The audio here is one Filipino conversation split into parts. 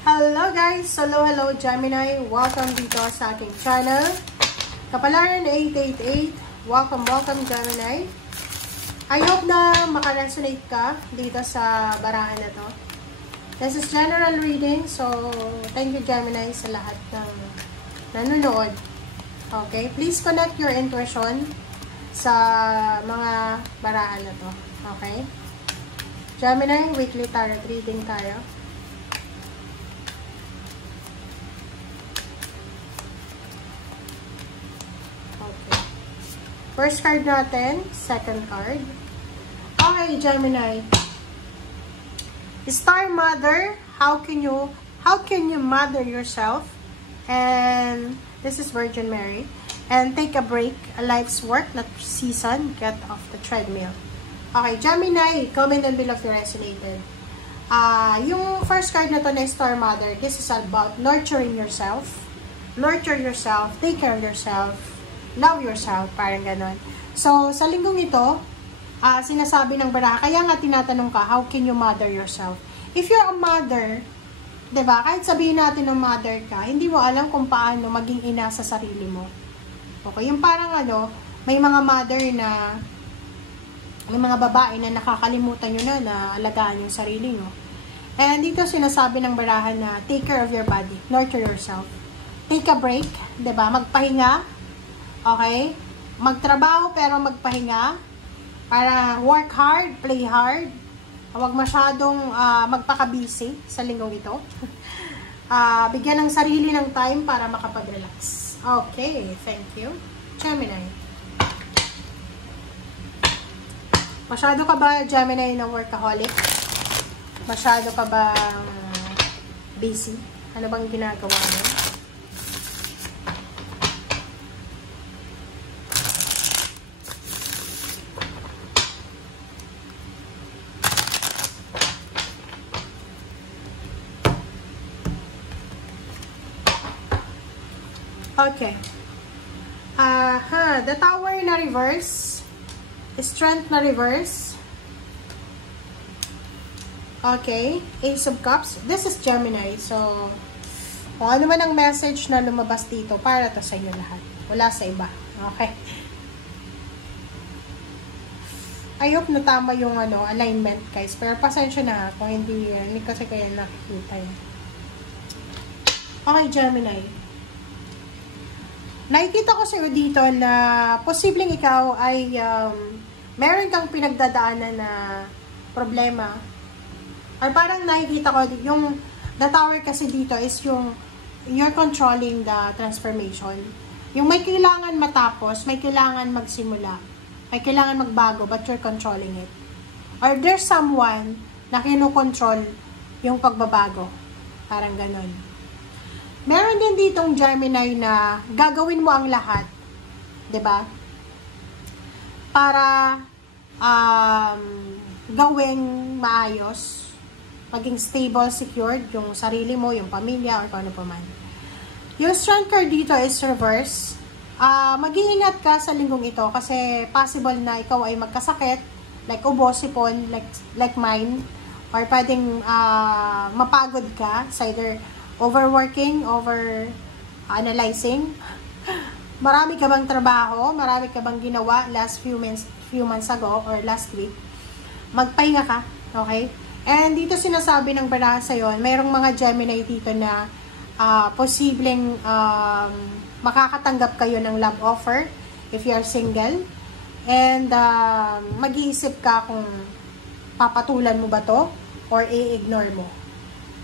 Hello guys! Hello Gemini! Welcome dito sa ating channel. Kapalaran 888. Welcome Gemini. I hope na makaresonate ka dito sa barahan na to. This is general reading, so thank you Gemini sa lahat ng nanonood. Okay? Please connect your intuition sa mga barahan na to. Okay? Gemini, weekly tarot reading tayo. First card natin, second card. Okay, Gemini. Star Mother, how can you mother yourself? And this is Virgin Mary. And take a break, a life's work, not season, get off the treadmill. Okay, Gemini, comment down below if you resonated. Yung first card na to na Star Mother, this is about nurturing yourself. Nurture yourself, take care of yourself. Love yourself, parang ganon. So, sa linggong ito, sinasabi ng baraha, kaya nga tinatanong ka, how can you mother yourself? If you're a mother, diba, kahit sabihin natin ng mother ka, hindi mo alam kung paano maging ina sa sarili mo. Okay, yung parang may mga mother na, may mga babae na nakakalimutan nyo na alagaan yung sarili nyo. And dito sinasabi ng baraha na, take care of your body, nurture yourself. Take a break, diba, magpahinga. Okay? Magtrabaho pero magpahinga. Para work hard, play hard. Huwag masyadong magpaka-busy sa linggong ito. Bigyan ng sarili ng time para makapag-relax. Okay, thank you. Gemini. Masyado ka ba, Gemini, na workaholic? Masyado ka ba busy? Ano bang ginagawa mo? Okay. The Tower na reverse. Strength na reverse. Okay. Ace of Cups. This is Gemini. So, kung ano man ang message na lumabas dito, para to sa inyo lahat. Wala sa iba. Okay. I hope na tama yung alignment, guys. Pero pasensya na kung hindi kasi kaya nakikita yun. Okay, Gemini. Nakikita ko sa'yo dito na posibleng ikaw ay meron kang pinagdadaanan na problema. Or parang nakikita ko, yung the Tower kasi dito is yung you're controlling the transformation. Yung may kailangan matapos, may kailangan magsimula, may kailangan magbago, but you're controlling it. Or there's someone na kinokontrol yung pagbabago. Parang ganon. Meron din ditong Gemini na gagawin mo ang lahat, 'di ba? Para gawing maayos, maging stable, secured yung sarili mo, yung pamilya, or kung ano pa man. Yung strength card dito is reverse. Mag-iingat ka sa linggong ito kasi possible na ikaw ay magkasakit, like ubo, sipon, like mine, or pwedeng mapagod ka, sa either overworking, over-analyzing. Marami ka bang trabaho? Marami ka bang ginawa last few months ago or last week? Magpahinga ka, okay? And dito sinasabi ng baraha sa'yo, mayroong mga Gemini dito na posibleng makakatanggap kayo ng love offer if you are single. And mag-iisip ka kung papatulan mo ba to or i-ignore mo.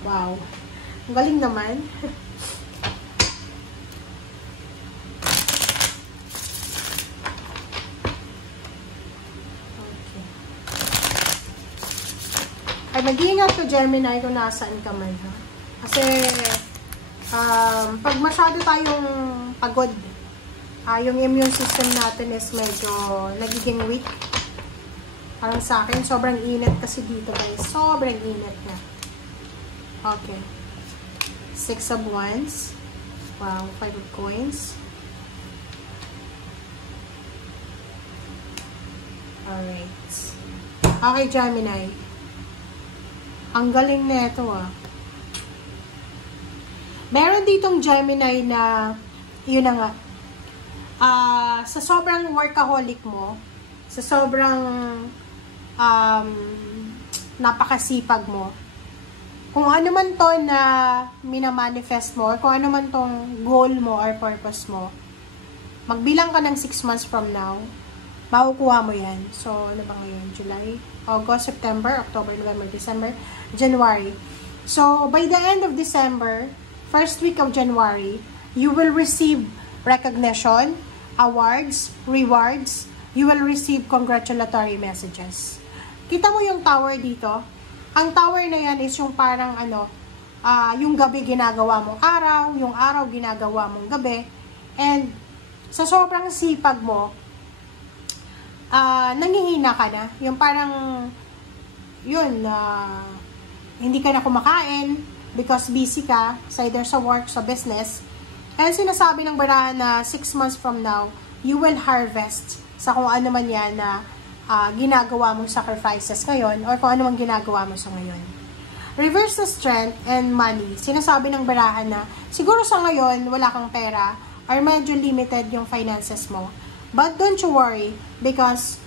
Wow! Galing naman. Okay. Ay, mag-iingat ko, Gemini, kung nasaan ka man, ha? Kasi, pag masyado tayong pagod, yung immune system natin is medyo nagiging weak. Parang sa akin, sobrang init kasi dito, guys. Sobrang init na. Okay. 6 of Wands. Wow, 5 of Coins. Alright. Okay, Gemini. Ang galing na ito, Meron ditong Gemini na, yun na nga, sa sobrang workaholic mo, sa sobrang napakasipag mo, kung ano man to na minamanifest mo, or kung ano man tong goal mo or purpose mo, magbilang ka ng 6 months from now, makukuha mo yan. So, ano ba ngayon? July, August, September, October, November, December, January. So, by the end of December, first week of January, you will receive recognition, awards, rewards. You will receive congratulatory messages. Kita mo yung tower dito? Ang tower na yan is yung parang yung gabi ginagawa mong araw, yung araw ginagawa mong gabi. And sa sobrang sipag mo, nangihina ka na. Yung parang, hindi ka na kumakain because busy ka, either sa work, sa business. And sinasabi ng barahan na 6 months from now, you will harvest sa kung ano man yan na ginagawa mong sacrifices ngayon or kung ano man ginagawa mo sa ngayon. Reverse the strength and money. Sinasabi ng barahan na siguro sa ngayon wala kang pera or medyo limited yung finances mo. But don't you worry because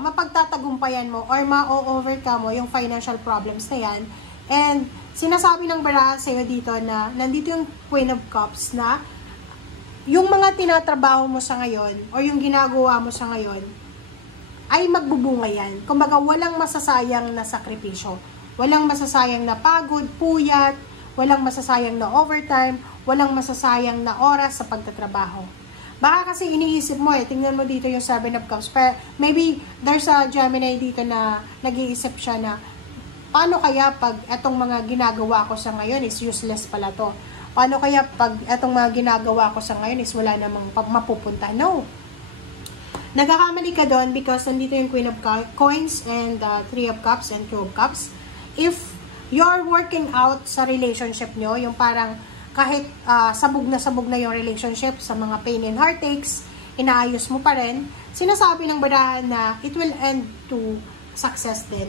mapagtatagumpayan mo or ma-overcome mo yung financial problems na yan. And sinasabi ng barahan sa'yo dito na nandito yung Queen of Cups na yung mga tinatrabaho mo sa ngayon or yung ginagawa mo sa ngayon ay magbubunga yan. Kumbaga, walang masasayang na sakripisyo. Walang masasayang na pagod, puyat, walang masasayang na overtime, walang masasayang na oras sa pagtatrabaho. Baka kasi iniisip mo tingnan mo dito yung 7 of Cups. Pero maybe there's a Gemini dito na nag-iisip siya na paano kaya pag etong mga ginagawa ko sa ngayon is useless pala to? Paano kaya pag etong mga ginagawa ko sa ngayon is wala namang mapupunta? No. Nagkakamali ka doon because nandito yung Queen of Coins and 3 of Cups and 2 of Cups. If you're working out sa relationship nyo, yung parang kahit sabog na yung relationship sa mga pain and heartaches, inaayos mo pa rin, sinasabi ng barahan na it will end to success din.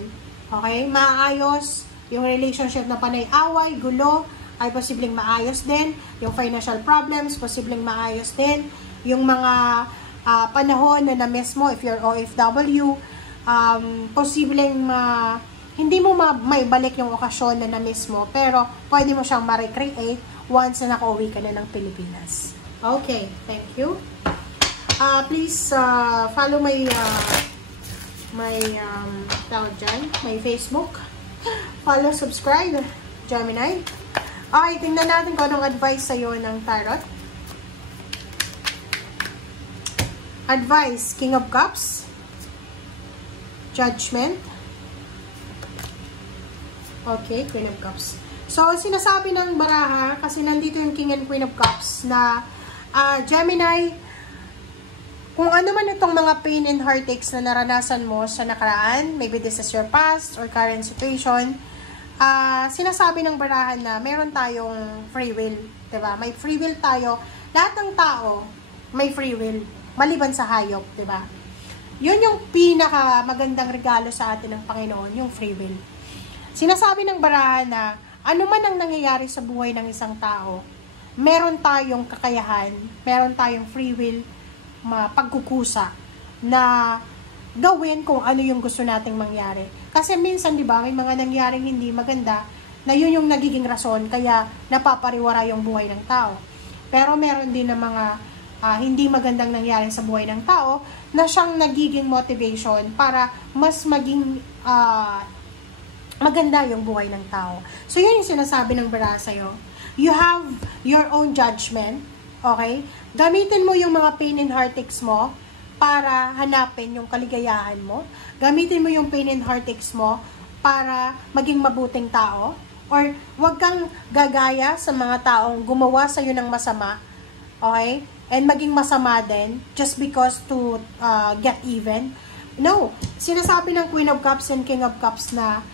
Okay? Maayos yung relationship na panay-away, gulo, ay posibleng maayos din. Yung financial problems, posibleng maayos din. Yung mga panahon na na-miss mo, if you're OFW, posibleng hindi mo maibalik yung okasyon na na-miss mo, pero pwede mo siyang ma-recreate once na nakauwi ka na ng Pilipinas. Okay, thank you. Please follow my my Facebook. Follow, subscribe, Gemini. Okay, tingnan natin kung anong advice sa'yo ng Tarot. Advice, King of Cups, Judgment. Okay, Queen of Cups. So, sinasabi ng baraha, kasi nandito yung King and Queen of Cups, na Gemini, kung ano man itong mga pain and heartaches na naranasan mo sa nakaraan, maybe this is your past or current situation, sinasabi ng barahan na meron tayong free will, diba? May free will tayo. Lahat ng tao may free will, maliban sa hayop, diba? Yun yung pinaka magandang regalo sa atin ng Panginoon, yung free will. Sinasabi ng barahan na ano man ang nangyayari sa buhay ng isang tao, meron tayong kakayahan, meron tayong free will, pagkukusa na gawin kung ano yung gusto nating mangyari. Kasi minsan, di ba, may mga nangyaring hindi maganda na yun yung nagiging rason kaya napapariwara yung buhay ng tao. Pero meron din na mga hindi magandang nangyari sa buhay ng tao na siyang nagiging motivation para mas maging maganda yung buhay ng tao. So, yun yung sinasabi ng baraha sa'yo. You have your own judgment, okay? Gamitin mo yung mga pain and heartaches mo para hanapin yung kaligayahan mo. Gamitin mo yung pain and heartaches mo para maging mabuting tao. Or wag kang gagaya sa mga taong gumawa sa'yo ng masama, okay? And maging masama din just because to get even. No. Sinasabi ng Queen of Cups and King of Cups na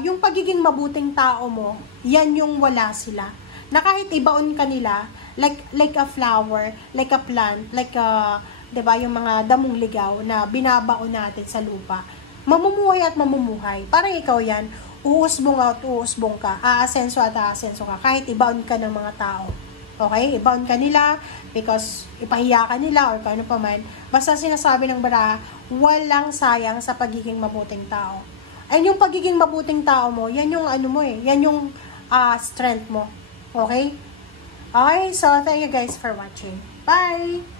yung pagiging mabuting tao mo, yan yung wala sila. Na kahit ibaon ka nila, like a flower, like a plant, like a, diba, yung mga damong ligaw na binabaon natin sa lupa. Mamumuhay at mamumuhay. Parang ikaw yan, uusbong at uusbong ka, aasenso at aasenso ka, kahit i-bound ka ng mga tao. Okay? I-bound ka nila because ipahiya ka nila or kung ano pa man. Basta sinasabi ng baraha, walang sayang sa pagiging mabuting tao. And yung pagiging mabuting tao mo, yan yung ano mo eh, yan yung strength mo. Okay? Okay, so thank you guys for watching. Bye!